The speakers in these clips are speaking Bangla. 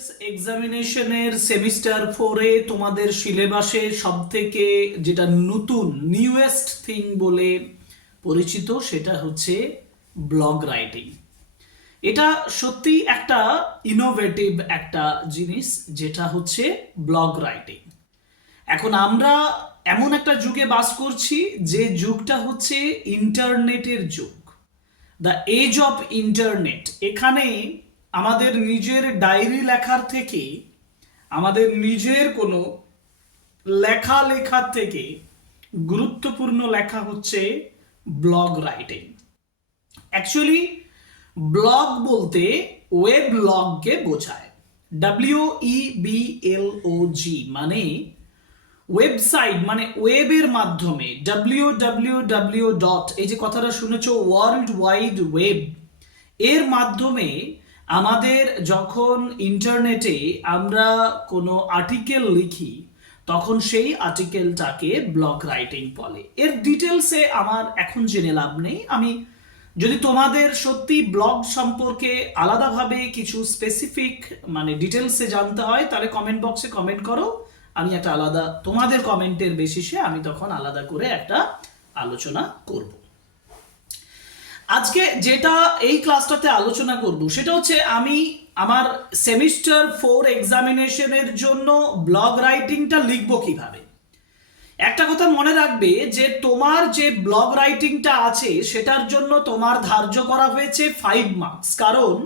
বিসিএস এক্সামিনেশনের সেমিস্টার 4-এ তোমাদের সিলেবাসে সবথেকে যেটা নতুন নিউয়েস্ট থিং বলে পরিচিত সেটা হচ্ছে ব্লগ রাইটিং। এটা সত্যি একটা ইনোভেটিভ একটা জিনিস, যেটা হচ্ছে ব্লগ রাইটিং। এখন আমরা এমন একটা যুগে বাস করছি যে যুগটা হচ্ছে ইন্টারনেটের যুগ, দ্য এজ অফ ইন্টারনেট। এখানে আমাদের নিজের ডায়েরি লেখার থেকে, আমাদের নিজের কোনো লেখার থেকে গুরুত্বপূর্ণ লেখা হচ্ছে ব্লগ রাইটিং। অ্যাকচুয়ালি ব্লগ বলতে ওয়েব ব্লগকে বোঝায়, WEBLOG, মানে ওয়েবসাইট, মানে ওয়েবের মাধ্যমে, www ডট, এই যে কথাটা শুনেছো, ওয়ার্ল্ড ওয়াইড ওয়েব, এর মাধ্যমে আমাদের যখন ইন্টারনেটে আমরা কোনো আর্টিকেল লিখি তখন সেই আর্টিকেলটাকে ব্লগ রাইটিং বলে। এর ডিটেলসে আমার এখন জেনে লাভ নেই। আমি যদি তোমাদের সত্যি ব্লগ সম্পর্কে আলাদাভাবে কিছু স্পেসিফিক মানে ডিটেলসে জানতে হয় তাহলে কমেন্ট বক্সে কমেন্ট করো, আমি একটা আলাদা তোমাদের কমেন্টের বেসিসে আমি তখন আলাদা করে একটা আলোচনা করব। আজকে যেটা এই ক্লাসটাতে আলোচনা করব সেটা হচ্ছে আমি আমার সেমিস্টার 4 এক্সামিনেশনের জন্য ব্লগ রাইটিংটা লিখবো কিভাবে। একটা কথা মনে রাখবে যে তোমার যে ব্লগ রাইটিংটা আছে সেটার জন্য তোমার ধার্য করা হয়েছে 5 মার্কস, কারণ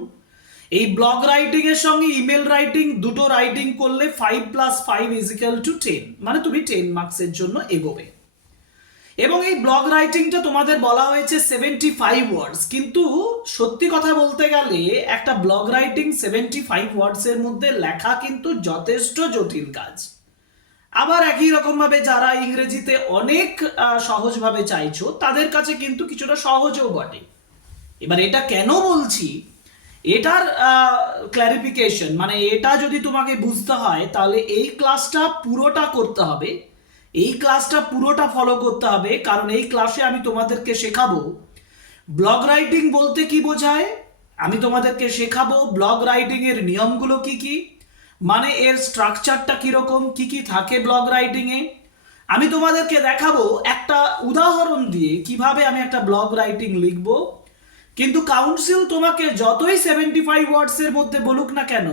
এই ব্লগ রাইটিং এর সঙ্গে ইমেল রাইটিং দুটো রাইটিং করলে 5 + 5 = 10, মানে তুমি 10 মার্কসের জন্য এগোবে। এবং এই ব্লগ রাইটিংটা তোমাদের বলা হয়েছে 75 ওয়ার্ডস, কিন্তু সত্যি কথা বলতে গেলে একটা ব্লগ রাইটিং 75 ওয়ার্ডসের মধ্যে লেখা কিন্তু যথেষ্ট জটিল কাজ। আবার একই রকম ভাবে যারা ইংরেজিতে অনেক সহজভাবে চাইছো তাদের কাছে কিন্তু কিছুটা সহজও বটে। এবার এটা কেন বলছি, এটার ক্ল্যারিফিকেশন, মানে এটা যদি তোমাকে বুঝতে হয় তাহলে এই ক্লাসটা পুরোটা করতে হবে, এই ক্লাসটা পুরোটা ফলো করতে হবে, কারণ এই ক্লাসে আমি তোমাদেরকে শেখাবো ব্লগ রাইটিং বলতে কি বোঝায়, আমি তোমাদেরকে শেখাবো ব্লগ রাইটিং এর নিয়মগুলো কি কি, মানে এর স্ট্রাকচারটা কিরকম, কি কি থাকে ব্লগ রাইটিং এ। আমি তোমাদেরকে দেখাবো একটা উদাহরণ দিয়ে কিভাবে আমি একটা ব্লগ রাইটিং লিখবো। কিন্তু কাউন্সিল তোমাকে যতই 75 ওয়ার্ডস এর মধ্যে বলুক না কেন,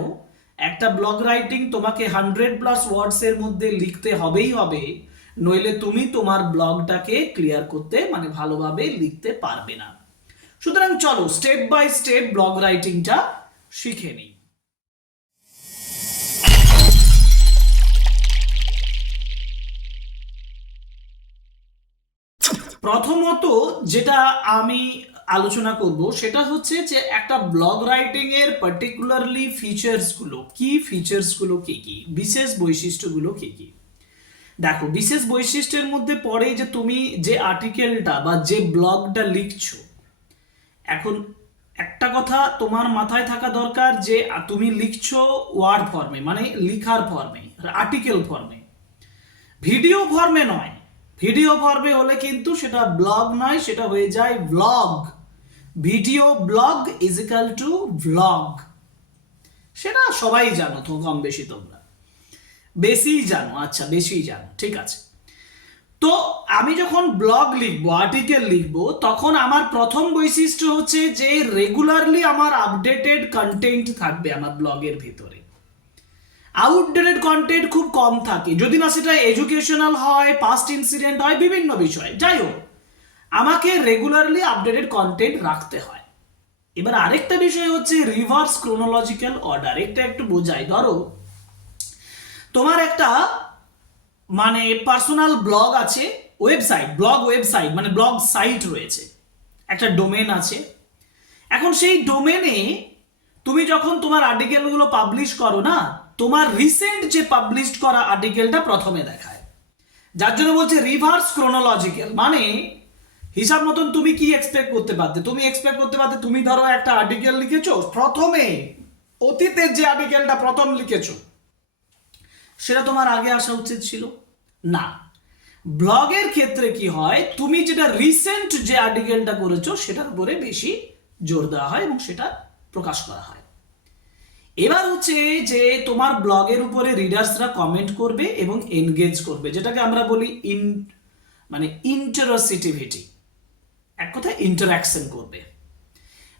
একটা ব্লগ রাইটিং তোমাকে 100+ ওয়ার্ডস এর মধ্যে লিখতে হবেই হবে, নইলে তুমি তোমার ব্লগটাকে ক্লিয়ার করতে মানে ভালোভাবে লিখতে পারবে না। সুতরাং চলো স্টেপ বাই স্টেপ ব্লগ রাইটিংটা শিখে নিই। প্রথমত যেটা আমি আলোচনা করব সেটা হচ্ছে যে একটা ব্লগ রাইটিং এর পার্টিকুলারলি ফিচার্সগুলো কি কি, বিশেষ বৈশিষ্ট্যগুলো কি কি। দেখো, বিশেষ বৈশিষ্ট্যের মধ্যে পড়ে যে তুমি যে আর্টিকেলটা বা যে ব্লগটা লিখছো, এখন একটা কথা তোমার মাথায় থাকা দরকার যে তুমি লিখছো ওয়ার্ড ফর্মে, মানে লিখার ফর্মে, আর্টিকেল ফর্মে, ভিডিও ফর্মে নয়। ভিডিও ফর্মে হলে কিন্তু সেটা ব্লগ নয়, সেটা হয়ে যায় ভ্লগ। ভিডিও ব্লগ = ভ্লগ, সেটা সবাই জানো তো, কম বেশি তোমরা বেশি জানো, আচ্ছা বেশি জানো, ঠিক আছে। তো আমি যখন ব্লগ লিখবো, আর্টিকেল লিখবো, তখন আমার প্রথম বৈশিষ্ট্য হচ্ছে যে রেগুলারলি আমার আপডেটেড কন্টেন্ট থাকবে আমার ব্লগের ভিতরে। আউটডেটেড কন্টেন্ট খুব কম থাকে, যদি না সেটা এডুকেশনাল হয়, পাস্ট ইনসিডেন্ট হয়, বিভিন্ন বিষয়, যাই হোক আমাকে রেগুলারলি আপডেটেড কন্টেন্ট রাখতে হয়। এবার আরেকটা বিষয় হচ্ছে রিভার্স ক্রোনোলজিক্যাল অর্ডার। এটা একটু বোঝাই, ধরো তোমার একটা মানে পার্সোনাল ব্লগ আছে, ওয়েবসাইট, ব্লগ ওয়েবসাইট মানে ব্লগ সাইট রয়েছে, একটা ডোমেন আছে। এখন সেই ডোমেনে তুমি যখন তোমার আর্টিকেলগুলো পাবলিশ করো না, তোমার রিসেন্ট যে পাবলিশড করা আর্টিকেলটা প্রথমে দেখায়, যার জন্য বলছে রিভার্স ক্রোনোলজিক্যাল। মানে হিসাব মতন তুমি কি এক্সপেক্ট করতে পারতে, তুমি ধরো একটা আর্টিকেল লিখেছো, প্রথমে অতীতের যে আর্টিকেলটা প্রথম লিখেছো সেটা তোমার আগে আসা উচিত ছিল না। ব্লগের ক্ষেত্রে কি হয়, তুমি যেটা রিসেন্ট যে আর্টিকেলটা করেছো সেটার উপরে বেশি জোর দেওয়া হয় এবং সেটা প্রকাশ করা হয়। এবার হচ্ছে যে তোমার ব্লগের উপরে রিডার্সরা কমেন্ট করবে এবং এনগেজ করবে, যেটাকে আমরা বলি মানে ইন্টারসিটিভিটি, এক কথায় ইন্টারাকশন করবে।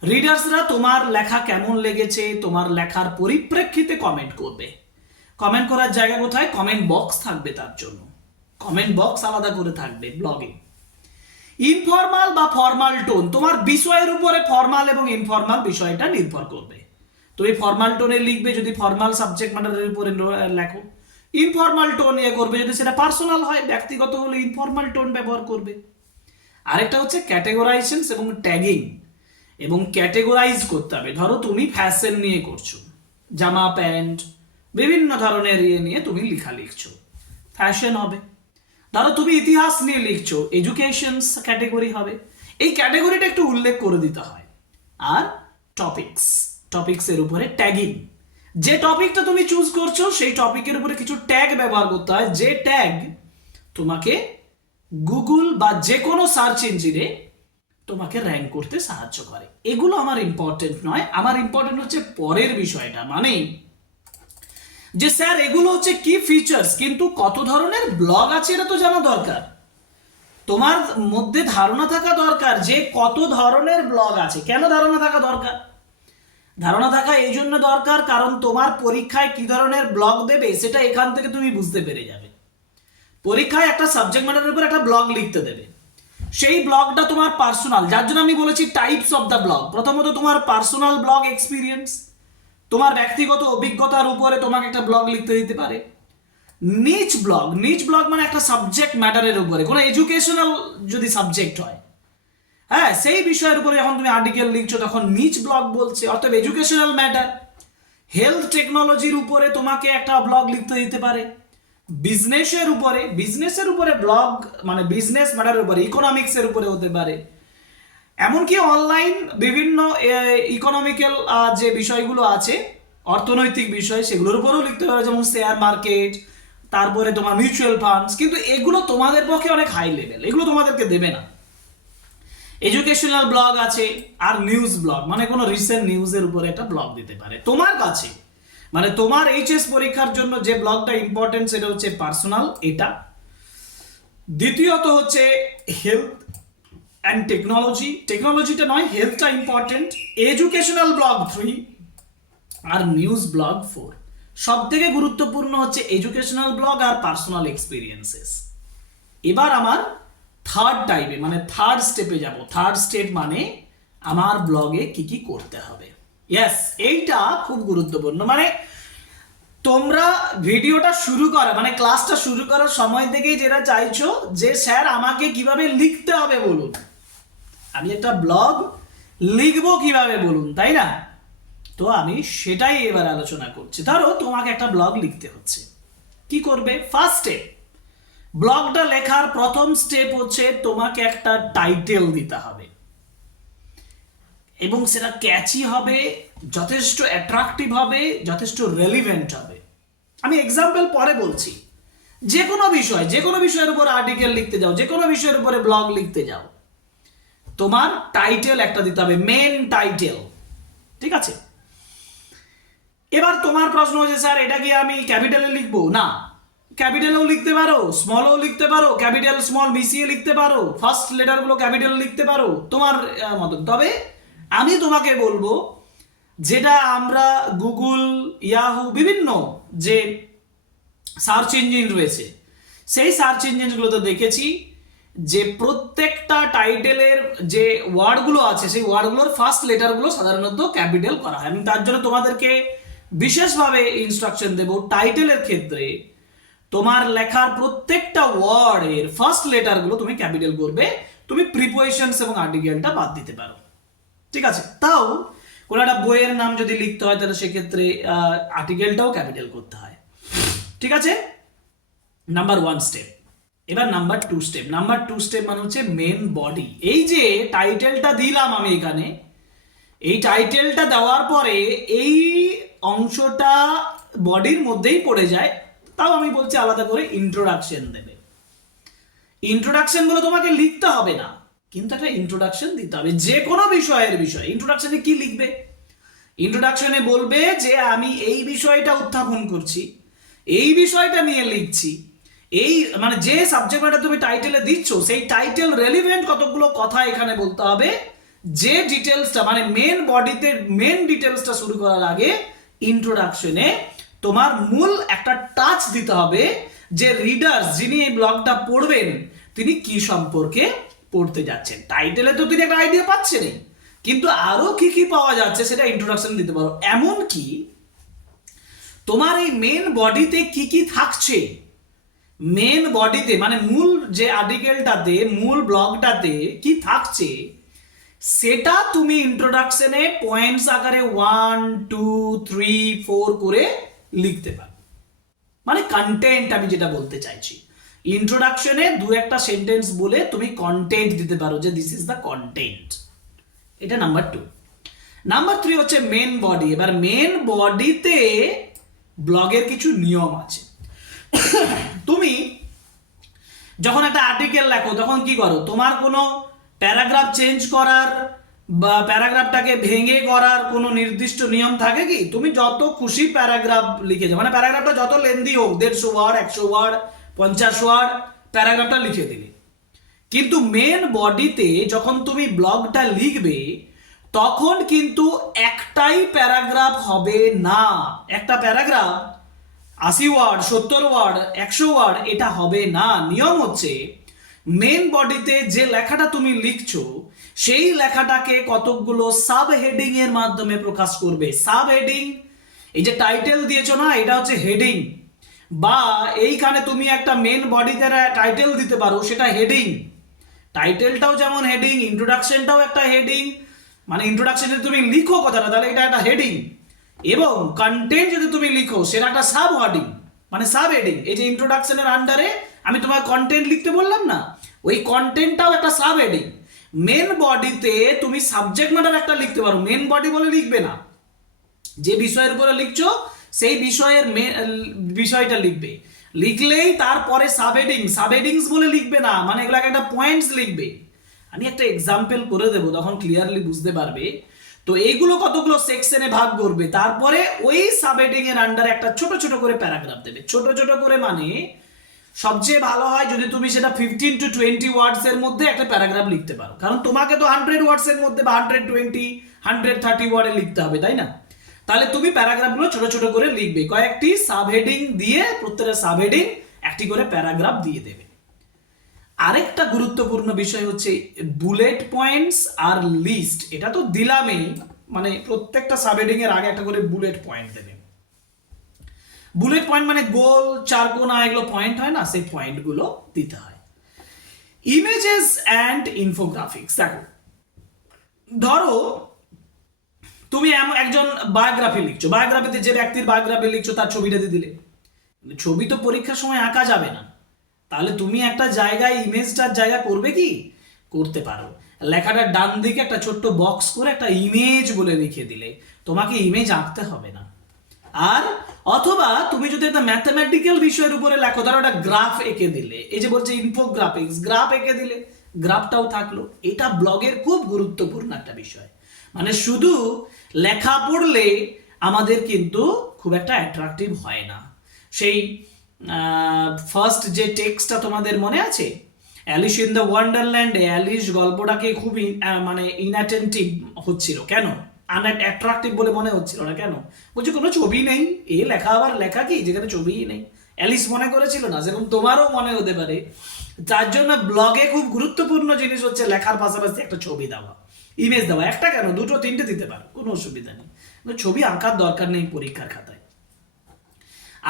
রিডার্সরা তোমার লেখা কেমন লেগেছে, তোমার লেখার পরিপ্রেক্ষিতে কমেন্ট করবে। কমেন্ট করার জায়গা কোথায়? কমেন্ট বক্স থাকবে, তার জন্য কমেন্ট বক্স আলাদা করে থাকবে ব্লগে। ইনফর্মাল বা ফর্মাল টোন, তোমার বিষয়ের উপরে ফর্মাল এবং ইনফর্মাল বিষয়টা নির্ভর করবে। তুমি ফর্মাল টোনে লিখবে যদি ফর্মাল সাবজেক্ট ম্যাটারের উপরে লেখো, ইনফর্মাল টোন করবে যদি সেটা পার্সোনাল হয়, ব্যক্তিগত হলে ইনফর্মাল টোন ব্যবহার করবে। আরেকটা হচ্ছে ক্যাটেগরাইজেশন এবং ট্যাগিং, এবং ক্যাটেগরাইজ করতে হবে। ধরো তুমি ফ্যাশন নিয়ে করছো, জামা প্যান্ট বিভিন্ন ধরনের নিয়ে তুমি লেখা লিখছো, ফ্যাশন হবে। ধরো তুমি ইতিহাস নিয়ে লিখছো, এডুকেশন ক্যাটেগরি হবে। এই ক্যাটেগরিটা একটু উল্লেখ করে দিতে হয়। আর টপিক্সের উপরে ট্যাগিং, যে টপিকটা তুমি চুজ করছো সেই টপিকের উপরে কিছু ট্যাগ ব্যবহার করতে হয়, যে ট্যাগ তোমাকে গুগল বা যে কোনো সার্চ ইঞ্জিনে তোমাকে র্যাঙ্ক করতে সাহায্য করে। এগুলো আমার ইম্পর্টেন্ট নয়, আমার ইম্পর্টেন্ট হচ্ছে পরের বিষয়টা, মানে যে স্যার এগুলো হচ্ছে কি ফিচার্স, কিন্তু কত ধরনের ব্লগ আছে এটা তো জানা দরকার। তোমার মধ্যে ধারণা থাকা দরকার যে কত ধরনের ব্লগ আছে। কেন ধারণা থাকা দরকার? ধারণা থাকা এই জন্য দরকার কারণ তোমার পরীক্ষায় কি ধরনের ব্লগ দেবে সেটা এখান থেকে তুমি বুঝতে পেরে যাবে। পরীক্ষায় একটা সাবজেক্ট ম্যাটারের উপর একটা ব্লগ লিখতে দেবে, সেই ব্লগটা তোমার পার্সোনাল, যার জন্য আমি বলেছি টাইপস অফ দ্য ব্লগ। প্রথমত তোমার পার্সোনাল ব্লগ এক্সপিরিয়েন্স, তোমার ব্যক্তিগত অভিজ্ঞতার উপরে তোমাকে একটা ব্লগ লিখতে দিতে পারে। নিচ ব্লগ মানে একটা সাবজেক্ট ম্যাটারের উপরে, কোনো এডুকেশনাল যদি সাবজেক্ট হয়, হ্যাঁ সেই বিষয়ের উপরে যখন তুমি আর্টিকেল লিখছো তখন নিচ ব্লগ বলছে, অর্থাৎ এডুকেশনাল ম্যাটার। হেলথ টেকনোলজির উপরে তোমাকে একটা ব্লগ লিখতে দিতে পারে। বিজনেসের উপরে ব্লগ মানে বিজনেস ম্যাটারের উপরে, ইকোনমিক্সের উপরে হতে পারে। এমনকি অনলাইন বিভিন্ন ইকোনমিক্যাল যে বিষয়গুলো আছে, অর্থনৈতিক বিষয়, সেগুলোর উপরেও লিখতে পারে, যেমন শেয়ার মার্কেট, তারপরে তোমার মিউচুয়াল ফান্ডস। কিন্তু এগুলো তোমাদের পক্ষে অনেক হাই লেভেল, এগুলো তোমাদেরকে দেবে না। এডুকেশনাল ব্লগ আছে, আর নিউজ ব্লগ মানে কোনো রিসেন্ট নিউজের উপরে একটা ব্লগ দিতে পারে তোমার কাছে। মানে তোমার এইচএস পরীক্ষার জন্য যে ব্লগটা ইম্পর্টেন্ট সেটা হচ্ছে পার্সোনাল, এটা। দ্বিতীয়ত হচ্ছে হেলথ অ্যান্ড টেকনোলজিটা নয়, হেলথটা ইম্পর্টেন্ট। এডুকেশনাল ব্লগ 3 আর নিউজ ব্লগ 4। সব থেকে গুরুত্বপূর্ণ হচ্ছে এডুকেশনাল ব্লগ আর পার্সোনাল এক্সপিরিয়েন্সেস। এবার আমার থার্ড স্টেপে যাব। থার্ড স্টেপ মানে আমার ব্লগে কি কি করতে হবে। ইয়েস, এইটা খুব গুরুত্বপূর্ণ। মানে তোমরা ভিডিওটা শুরু করা মানে ক্লাসটা শুরু করার সময় থেকেই যেটা চাইছো যে স্যার আমাকে কিভাবে লিখতে হবে বলুন, আমি একটা ব্লগ লিখবো কিভাবে বলুন, তাই না? তো আমি সেটাই এবার আলোচনা করছি। ধরো তোমাকে একটা ব্লগ লিখতে হচ্ছে, কি করবে? ফার্স্ট স্টেপ, ব্লগটা লেখার প্রথম স্টেপ হচ্ছে তোমাকে একটা টাইটেল দিতে হবে, এবং সেটা ক্যাচি হবে, যথেষ্ট অ্যাট্রাকটিভ হবে, যথেষ্ট রেলিভেন্ট হবে। আমি এক্সাম্পল পরে বলছি। যে কোনো বিষয়ের উপর আর্টিকেল লিখতে যাও, যে কোনো বিষয়ের উপরে ব্লগ লিখতে যাও, তোমার টাইটেল একটা দিতে হবে, মেন টাইটেল, ঠিক আছে? এবার তোমার প্রশ্ন হচ্ছে স্যার এটা কি আমি ক্যাপিটালে লিখবো? না, ক্যাপিটালেও লিখতে পারো, স্মলও লিখতে পারো, ক্যাপিটাল স্মল মিশিয়ে লিখতে পারো, ফার্স্ট লেটারগুলো ক্যাপিটাল লিখতে পারো, তোমার মতন। তবে আমি তোমাকে বলবো, যেটা আমরা গুগল, ইয়াহু বিভিন্ন যে সার্চ ইঞ্জিন রয়েছে সেই সার্চ ইঞ্জিনগুলোতে দেখেছি যে প্রত্যেকটা টাইটেলের যে ওয়ার্ডগুলো আছে সেই ওয়ার্ডগুলোর ফার্স্ট লেটারগুলো সাধারণত ক্যাপিটাল করা হয়। আমি তার জন্য তোমাদেরকে বিশেষভাবে ইনস্ট্রাকশন দেব, টাইটেলের ক্ষেত্রে তোমার লেখার প্রত্যেকটা ওয়ার্ডের ফার্স্ট লেটারগুলো তুমি ক্যাপিটাল করবে। তুমি প্রিপোজিশনস এবং আর্টিকেলটা বাদ দিতে পারো, ঠিক আছে? তাও কোনো একটা বইয়ের নাম যদি লিখতে হয় তাহলে সেক্ষেত্রে আর্টিকেলটাও ক্যাপিটাল করতে হয়, ঠিক আছে? Number 1 step. এবার নাম্বার 2 স্টেপ। নাম্বার 2 স্টেপ মানে হচ্ছে মেন বডি। এই যে টাইটেলটা দিলাম আমি এখানে, এই টাইটেলটা দেওয়ার পরে এই অংশটা বডির মধ্যেই পড়ে যায়, তাও আমি বলছি আলাদা করে ইন্ট্রোডাকশন দেবে। ইন্ট্রোডাকশন গুলো তোমাকে লিখতে হবে না, কিন্তু একটা ইন্ট্রোডাকশন দিতে হবে যে কোনো বিষয়ের বিষয়ে। ইন্ট্রোডাকশনে কি লিখবে? ইন্ট্রোডাকশনে বলবে যে আমি এই বিষয়টা উত্থাপন করছি, এই বিষয়টা নিয়ে লিখছি, এই মানে যে সাবজেক্ট ম্যাটার তুমি টাইটেলে দিচ্ছ সেই টাইটেল রেলিভেন্ট কতগুলো কথা এখানে বলতে হবে। যে ডিটেলসটা মানে মেন বডিতে মেন ডিটেলসটা শুরু করার আগে ইন্ট্রোডাকশনে তোমার মূল একটা টাচ দিতে হবে যে রিডার্স যিনি এই ব্লগটা পড়বেন তিনি কি সম্পর্কে পড়তে যাচ্ছেন। টাইটেলে তো তিনি একটা আইডিয়া পাচ্ছেনই, কিন্তু আরো কি কি পাওয়া যাচ্ছে সেটা ইন্ট্রোডাকশন দিতে পারো। এমন কি তোমার এই মেন বডিতে কি কি থাকছে, মেন বডিতে মানে মূল যে আর্টিকেলটাতে মূল ব্লগটাতে কি থাকছে সেটা তুমি ইন্ট্রোডাকশনে পয়েন্টস আকারে 1 2 3 4 করে লিখতে পারো। মানে কন্টেন্ট আমি যেটা বলতে চাইছি, ইন্ট্রোডাকশনে দু একটা সেন্টেন্স বলে তুমি কন্টেন্ট দিতে পারো যে দিস ইজ দ্য কন্টেন্ট। এটা নাম্বার 2। নাম্বার 3 হচ্ছে মেন বডি। এবার মেন বডিতে ব্লগের কিছু নিয়ম আছে। তুমি যখন একটা আর্টিকেল লেখো তখন কি করো, তোমার কোনো প্যারাগ্রাফ চেঞ্জ করার বা প্যারাগ্রাফটাকে ভেঙে করার কোনো নির্দিষ্ট নিয়ম থাকে কি? তুমি যত খুশি প্যারাগ্রাফ লিখে যাও, মানে প্যারাগ্রাফটা যত লেন্দি হোক 150 ওয়ার্ড 100 ওয়ার্ড 50 ওয়ার্ড প্যারাগ্রাফটা লিখে দিলে। কিন্তু মেন বডিতে যখন তুমি ব্লগটা লিখবে তখন কিন্তু একটাই প্যারাগ্রাফ হবে না। একটা প্যারাগ্রাফ 80 ওয়ার্ড 70 ওয়ার্ড 100 ওয়ার্ড এটা হবে না। নিয়ম হচ্ছে মেন বডিতে যে লেখাটা তুমি লিখছো সেই লেখাটাকে কতকগুলো সাব হেডিং এর মাধ্যমে প্রকাশ করবে। সাব হেডিং, এই যে টাইটেল দিয়েছো না এটা হচ্ছে হেডিং, বা এইখানে তুমি একটা মেন বডিতে টাইটেল দিতে পারো সেটা হেডিং। টাইটেলটাও যেমন হেডিং, ইন্ট্রোডাকশনটাও একটা হেডিং, মানে ইন্ট্রোডাকশনে তুমি লিখো কথাটা তাহলে এটা একটা হেডিং, এবং কন্টেন্ট যদি তুমি লিখো সেটা একটা সাব হেডিং মানে সাব হেডিং। এই যে ইন্ট্রোডাকশনের আন্ডারে আমি তোমার কন্টেন্ট লিখতে বললাম না, ওই কন্টেন্টটাও একটা সাব হেডিং। মেন বডিতে তুমি সাবজেক্ট ম্যাটার একটা লিখতে পারো, মেন বডি বলে লিখবে না। যে বিষয়ের উপরে লিখছো সেই বিষয়ের বিষয়টা লিখবে, লিখলেই তারপরে সাবহেডিং সাবহেডিংস বলে লিখবে না, মানে এগুলাকে একটা পয়েন্টস লিখবে। আমি একটা এক্সাম্পল করে দেবো তখন ক্লিয়ারলি বুঝতে পারবে। তো এইগুলো কতগুলো সেকশনে ভাগ করবে, তারপরে ওই সাবহেডিং এর আন্ডারে একটা ছোট ছোট করে প্যারাগ্রাফ দেবে। ছোট ছোট করে মানে সবচেয়ে ভালো হয় যদি তুমি সেটা 15 to 20 ওয়ার্ডস এর মধ্যে একটা প্যারাগ্রাফ লিখতে পারো, কারণ তোমাকে তো 100 ওয়ার্ডস এর মধ্যে বা 120 130 ওয়ার্ডে লিখতে হবে, তাই না? তাহলে তুমি প্যারাগ্রাফগুলো ছোট ছোট করে লিখবে, কয়েকটি সাবহেডিং দিয়ে প্রত্যেকটা সাবহেডিং একটি করে প্যারাগ্রাফ দিয়ে দেবে। আরেকটা গুরুত্বপূর্ণ বিষয় হচ্ছে বুলেট পয়েন্টস আর লিস্ট। এটা তো দিলামই, মানে প্রত্যেকটা সাবহেডিং এর আগে একটা করে বুলেট পয়েন্ট দেবে। বুলেট পয়েন্ট মানে গোল চারকোনা এগুলো পয়েন্ট হয় না, সেই পয়েন্টগুলো দিতে হয়। ইমেজেস অ্যান্ড ইনফোগ্রাফিক্স, দেখো ধরো তুমি একজন বায়োগ্রাফি লিখছো, বায়োগ্রাফিতে যে ব্যক্তির বায়োগ্রাফি লিখছো তার ছবিটা দিয়ে দিলে। ছবি তো পরীক্ষার সময় আঁকা যাবে না, তাহলে তুমি একটা জায়গায় ইমেজটার জায়গা করবে কি করতে পারো, লেখাটার ডান দিকে একটা ছোট্ট বক্স করে একটা ইমেজ বলে লিখে দিলে, তোমাকে ইমেজ আঁকতে হবে না। আর অথবা তুমি যদি একটা ম্যাথমেটিক্যাল বিষয়ের উপরে লেখো, ধরো একটা গ্রাফ এঁকে দিলে, এই যে বলছে ইনফোগ্রাফিক্স, গ্রাফ এঁকে দিলে গ্রাফটাও থাকলো। এটা ব্লগের খুব গুরুত্বপূর্ণ একটা বিষয়। মানে শুধু লেখা পড়লে আমাদের কিন্তু খুব একটা অ্যাট্রাকটিভ হয় না। সেই ফার্স্ট যে টেক্সটটা তোমাদের মনে আছে, অ্যালিস ইন দ্য ওয়ান্ডারল্যান্ডে অ্যালিস গল্পটাকে খুব মানে ইনঅ্যাটেন্টিভ হচ্ছিল, কেন অ্যাট্রাকটিভ বলে মনে হচ্ছিল না, কেন? বলছি কোনো ছবি নেই, এ লেখা আবার লেখা কি যেখানে ছবিই নেই। অ্যালিস মনে করেছিল না, যেরকম তোমারও মনে হতে পারে। তার জন্য ব্লগে খুব গুরুত্বপূর্ণ জিনিস হচ্ছে লেখার পাশাপাশি একটা ছবি দেওয়া, ইমেজ দেওয়া। একটা কেন, দুটো তিনটে দিতে পারো, কোনো অসুবিধা নেই, ছবি আঁকার দরকার নেই পরীক্ষার খাতায়।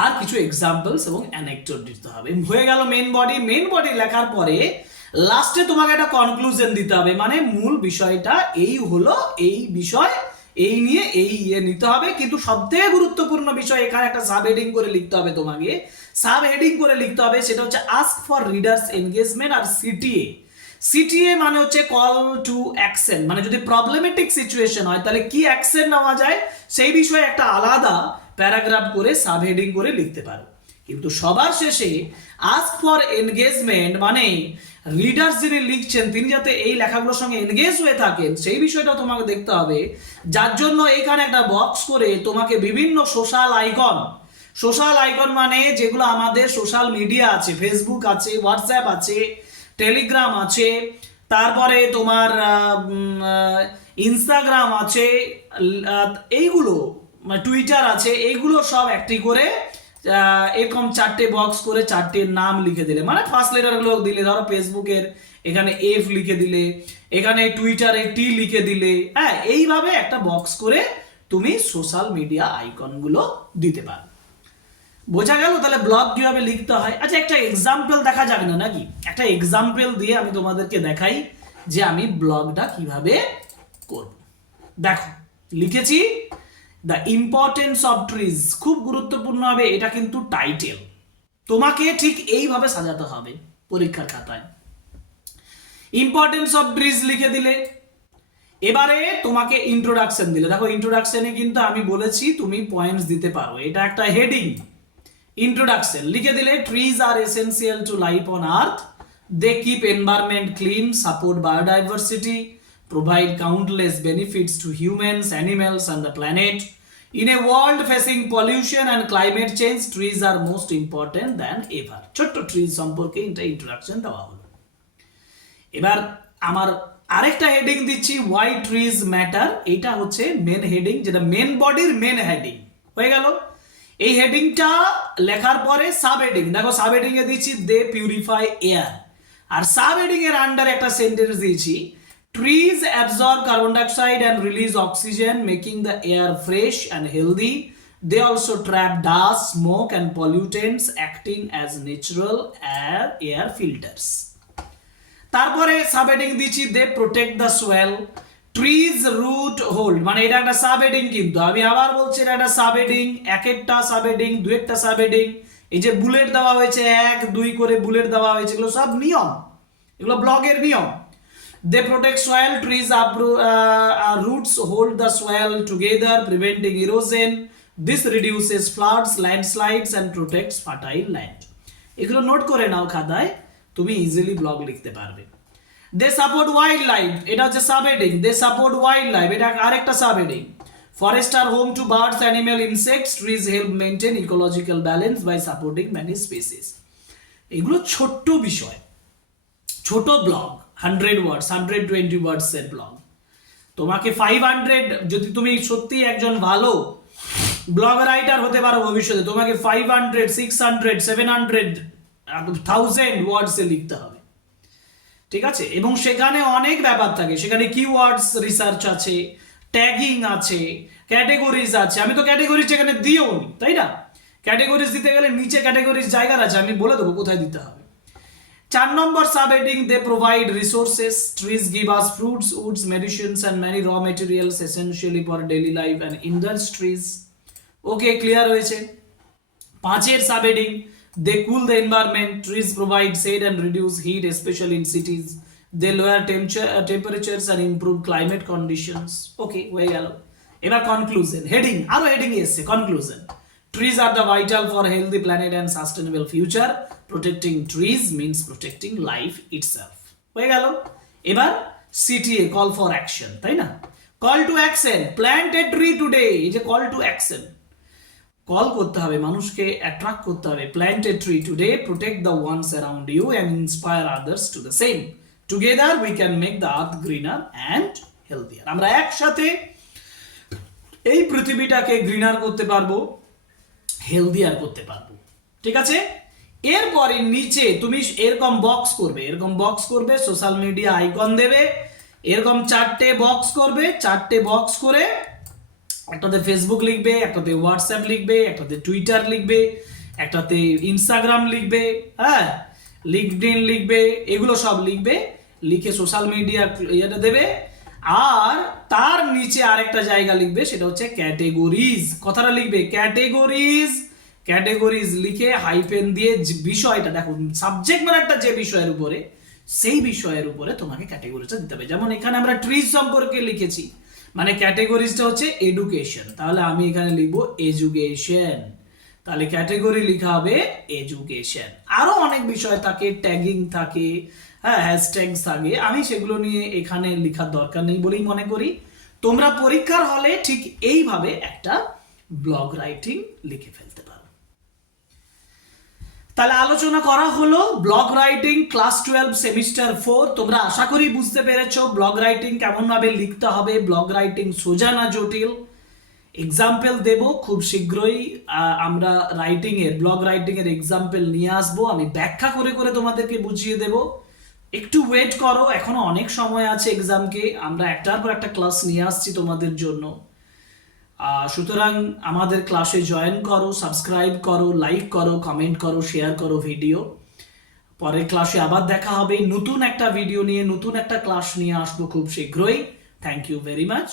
আর কিছু এক্সাম্পলস এবং অ্যানেকডোট দিতে হবে। হয়ে গেল মেন বডি। মেন বডি লেখার পরে লাস্টে তোমাকে একটা কনক্লুশন দিতে হবে, মানে মূল বিষয়টা এই হলো, এই বিষয় এই নিয়ে এই নিতে হবে। কিন্তু সবথেকে গুরুত্বপূর্ণ বিষয় এখানে একটা সাব হেডিং করে লিখতে হবে, তোমাকে সাব হেডিং করে লিখতে হবে, সেটা হচ্ছে আস্ক ফর রিডার্স এনগেজমেন্ট আর সিটিএ। সিটিএ মানে হচ্ছে কল টু অ্যাকশন, মানে যদি প্রবলেমেটিক সিচুয়েশন হয় তাহলে কি অ্যাকশন নেওয়া যায় সেই বিষয়ে একটা আলাদা প্যারাগ্রাফ করে সাব হেডিং করে লিখতে পারো। কিন্তু সবার শেষে আস্ক ফর এনগেজমেন্ট মানে রিডার্স যিনি লিখছেন তিনি যাতে এই লেখাগুলোর সঙ্গে এনগেজ হয়ে থাকেন সেই বিষয়টা তোমাকে দেখতে হবে, যার জন্য এখানে একটা বক্স করে তোমাকে বিভিন্ন সোশ্যাল আইকন মানে যেগুলো আমাদের সোশ্যাল মিডিয়া আছে, ফেসবুক আছে, হোয়াটসঅ্যাপ আছে, টেলিগ্রাম আছে, তারপরে তোমার ইনস্টাগ্রাম আছে, এইগুলো টুইটার আছে, এইগুলো সব একটি করে এরকম 4টে বক্স করে 4টের নাম লিখে দিলে, মানে ফার্স্ট লেটারগুলো দিলে, ধরো ফেসবুকের এখানে এফ লিখে দিলে, এখানে টুইটারে টি লিখে দিলে, হ্যাঁ, এইভাবে একটা বক্স করে তুমি সোশ্যাল মিডিয়া আইকনগুলো দিতে পারো। বোঝা গেল তাহলে ব্লগ কিভাবে লিখতে হয়? আচ্ছা, একটা এক্সাম্পল দেখা যাক না নাকি? একটা এক্সাম্পল দিয়ে আমি তোমাদেরকে দেখাই যে আমি ব্লগটা কিভাবে করব। দেখো লিখেছি দ্য ইম্পর্টেন্স অফ ট্রিজ, খুব গুরুত্বপূর্ণ হবে এটা, কিন্তু টাইটেল তোমাকে ঠিক এইভাবে সাজাতে হবে পরীক্ষার খাতায়। ইম্পর্টেন্স অফ ট্রিজ লিখে দিলে, এবারে তোমাকে ইন্ট্রোডাকশন দিলে, দেখো ইন্ট্রোডাকশনে কিন্তু আমি বলেছি তুমি পয়েন্টস দিতে পারো, এটা একটা হেডিং। ইন্ট্রোডাকশন লিখে দিলে, trees are essential to life on earth, they keep environment clean, support biodiversity, provide countless benefits to humans, animals, and the planet. In a world facing pollution and climate change, trees are most important than ever. ছোট্ট ট্রিজ সম্পর্কে এটা ইন্ট্রোডাকশন দেওয়া হলো। এবার আমার আরেকটা হেডিং দিচ্ছি, why trees matter, এটা হচ্ছে মেন হেডিং, যেটা মেন বডির মেন হেডিং হয়ে গেল। এই হেডিংটা লেখার পরে সাব হেডিং, দেখো সাব হেডিং এ দিচ্ছি দে পিউরিফাই এয়ার, আর সাব হেডিং এর আন্ডারে একটা সেন্টেন্স দিয়েছি, trees absorb carbon dioxide and release oxygen, making the air fresh and healthy. They also trap dust, smoke, and pollutants, acting as natural air filters. তারপরে সাবহেডিং দিচ্ছি they protect the soil, trees root hold, মানে এটা একটা সাবহেডিং, কিন্তু আমি আবার বলছি এটা একটা সাবহেডিং, একটা সাবহেডিং, দুইটা সাবহেডিং, এই যে বুলেট দেওয়া হয়েছে 1 2 করে বুলেট দেওয়া হয়েছে, এগুলো সব নিয়ম, এগুলো ব্লগের নিয়ম। They protect soil, trees roots hold the soil together, preventing erosion. This reduces floods, landslides, and protects fertile land. এগুলো নোট করে নাও খাতায়, তুমি ইজিলি ব্লগ লিখতে পারবে। They support wildlife, এটা হচ্ছে সাবহেডিং, they support wildlife, এটা আরেকটা subheading. Forests are home to birds, animal, insects. Trees help maintain ecological balance by supporting many species. এগুলো ছোট্ট বিষয়, ছোট ব্লগ, 100 ওয়ার্ডস 120 ওয়ার্ডস এর ব্লগ। তোমাকে 500, যদি তুমি সত্যি একজন ভালো ব্লগ রাইটার হতে পারো ভবিষ্যতে, তোমাকে 500 600 700 1000 ওয়ার্ডস এ লিখতে হবে, ঠিক আছে? এবং সেখানে অনেক ব্যাপার থাকে, সেখানে কিওয়ার্ডস রিসার্চ আছে, ট্যাগিং আছে, ক্যাটেগরিজ আছে। আমি তো ক্যাটেগরিজ এখানে দিয়েও নি, তাই না? ক্যাটেগরিজ দিতে গেলে নিচে ক্যাটেগরিজ জায়গা আছে, আমি বলে দেবো কোথায় দিতে হবে। 4 number subheading, they provide resources, trees give us fruits, woods, medicines and many raw materials essentially for daily life and industries. Okay, clear হয়েছে। 5 subheading, they cool the environment, trees provide shade and reduce heat specially in cities, they lower temperatures and improve climate conditions. Okay, হয়ে গেল। এবার কনক্লুশন হেডিং, আরো হেডিং এসছে conclusion. Trees are the vital for healthy planet and sustainable future. Protecting trees means protecting life itself. হয়ে গেল। এবার CTA, call for action, তাই না? Call to action, plant a tree today, এই যে call to action, কল করতে হবে, মানুষকে অ্যাট্রাক্ট করতে হবে। Plant a tree today, protect the ones around you and inspire others to the same. Together we can make the earth greener and healthier. আমরা একসাথে এই পৃথিবীটাকে গ্রিনার করতে পারবো, হেলদিয়ার করতে পারবো, ঠিক আছে? এরপরে নিচে তুমি এরকম বক্স করবে, সোশ্যাল মিডিয়া আইকন দেবে, এরকম 4টে বক্স করবে, 4টে বক্স করে একটাতে ফেসবুক লিখবে, একটাতে হোয়াটসঅ্যাপ লিখবে, একটাতে টুইটার লিখবে, একটাতে ইনস্টাগ্রাম লিখবে, হ্যাঁ, লিঙ্কডইন লিখবে, এগুলো সব লিখবে, লিখে সোশ্যাল মিডিয়া ইয়েটা দেবে। আর তার নিচে আরেকটা জায়গা লিখবে, সেটা হচ্ছে ক্যাটেগরিজ, কথাটা লিখবে ক্যাটেগরিজ লিখে হাইপেন দিয়ে বিষয়টা, দেখো সাবজেক্ট ম্যাটারটা যে বিষয়ের উপরে, সেই বিষয়ের উপরে তোমাকে ক্যাটেগরিজটা দিতে হবে। যেমন এখানে আমরা ট্রিজ সম্পর্কে লিখেছি, মানে ক্যাটেগরিজটা হচ্ছে এডুকেশন, তাহলে আমি এখানে লিখবো এডুকেশন, তাহলে ক্যাটেগরি লেখা হবে এডুকেশন। আরো অনেক বিষয় থাকে, ট্যাগিং থাকে, হ্যাঁ হ্যাশট্যাগস থাকে, আমি সেগুলো নিয়ে এখানে লেখার দরকার নেই বলেই মনে করি। তোমরা পরীক্ষার হলে ঠিক এইভাবে একটা ব্লগ রাইটিং লিখে ফেলতে পারো। তাহলে আলোচনা করা হলো ব্লগ রাইটিং ক্লাস 12 সেমিস্টার 4। তোমরা আশা করি বুঝতে পেরেছো ব্লগ রাইটিং কেমন ভাবে লিখতে হবে, ব্লগ রাইটিং সোজা না জটিল। এক্সাম্পল দেব খুব শীঘ্রই, আমরা রাইটিং এর ব্লগ রাইটিং এর এক্সাম্পল নিয়ে আসবো, আমি ব্যাখ্যা করে করে তোমাদেরকে বুঝিয়ে দেব। একটু ওয়েট করো, এখনো অনেক সময় আছে এক্সামকে, আমরা একটার পর একটা ক্লাস নিয়ে আসছি তোমাদের জন্য। সুতরাং আমাদের ক্লাসে জয়েন করো, সাবস্ক্রাইব করো, লাইক করো, কমেন্ট করো, শেয়ার করো ভিডিও। পরের ক্লাসে আবার দেখা হবে নতুন একটা ভিডিও নিয়ে, নতুন একটা ক্লাস নিয়ে আসবো খুব শীঘ্রই। Thank you very much.